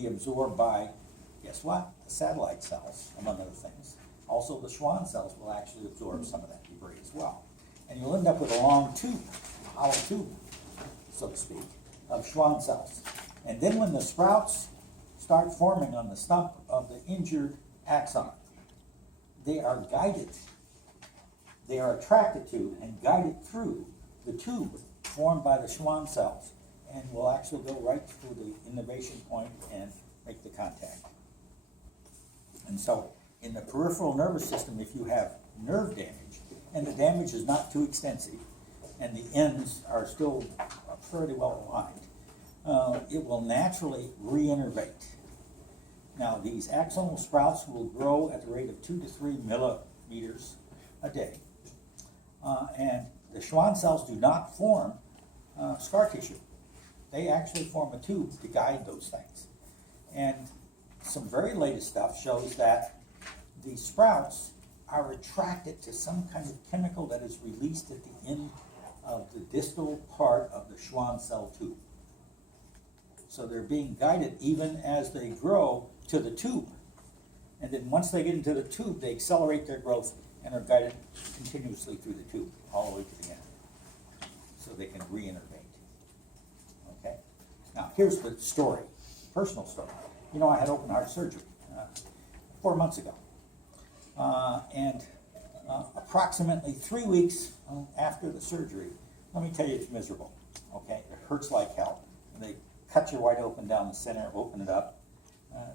be absorbed by, guess what? The satellite cells, among other things. Also, the Schwann cells will actually absorb some of that debris as well. And you'll end up with a long tube, a hollow tube, so to speak, of Schwann cells. And then when the sprouts start forming on the stump of the injured axon, they are guided, they are attracted to and guided through the tube formed by the Schwann cells, and will actually go right through the innervation point and make the contact. And so, in the peripheral nervous system, if you have nerve damage, and the damage is not too extensive, and the ends are still fairly well aligned, it will naturally reinnervate. Now, these axonal sprouts will grow at the rate of 2 to 3 millimeters a day. And the Schwann cells do not form scar tissue. They actually form a tube to guide those things. And some very latest stuff shows that the sprouts are attracted to some kind of chemical that is released at the end of the distal part of the Schwann cell tube. So they're being guided even as they grow to the tube. And then once they get into the tube, they accelerate their growth and are guided continuously through the tube, all the way to the end. So they can reinnervate. Okay? Now, here's the story, personal story. You know, I had open heart surgery 4 months ago. And approximately 3 weeks after the surgery, let me tell you, it's miserable. Okay? It hurts like hell. And they cut you wide open down the center, open it up.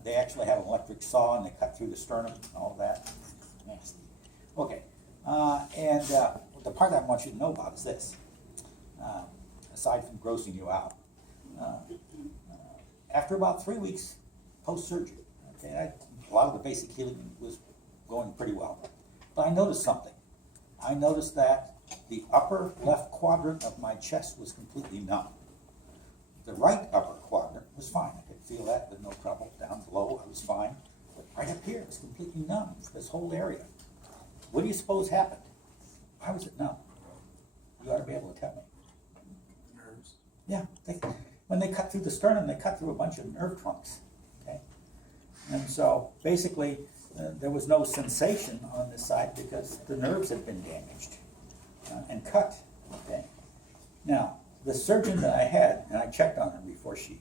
They actually have an electric saw, and they cut through the sternum and all that. Nasty. Okay. The part I want you to know about is this. Aside from grossing you out, after about 3 weeks post-surgery, okay, a lot of the basic healing was going pretty well. But I noticed something. I noticed that the upper left quadrant of my chest was completely numb. The right upper quadrant was fine. I could feel that with no trouble. Down below, I was fine. But right up here, it was completely numb for this whole area. What do you suppose happened? Why was it numb? You ought to be able to tell me. Nerves. Yeah. When they cut through the sternum, they cut through a bunch of nerve trunks. Okay? And so, basically, there was no sensation on this side because the nerves had been damaged and cut. Okay? Now, the surgeon that I had, and I checked on her before she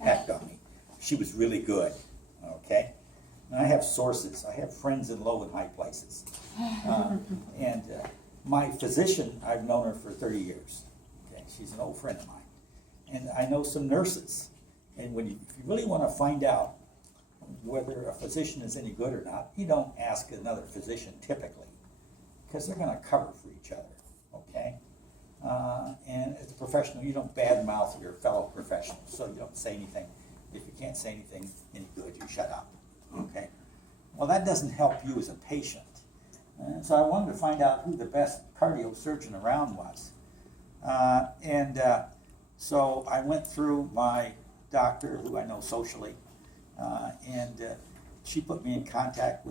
hacked on me, she was really good. Okay? And I have sources. I have friends in low and high places. And my physician, I've known her for 30 years. Okay? She's an old friend of mine. And I know some nurses. And if you really want to find out whether a physician is any good or not, you don't ask another physician typically, because they're going to cover for each other, okay? And as a professional, you don't badmouth your fellow professionals, so you don't say anything. If you can't say anything any good, you shut up, okay? Well, that doesn't help you as a patient. And so I wanted to find out who the best cardio surgeon around was. So I went through my doctor, who I know socially, and she put me in contact with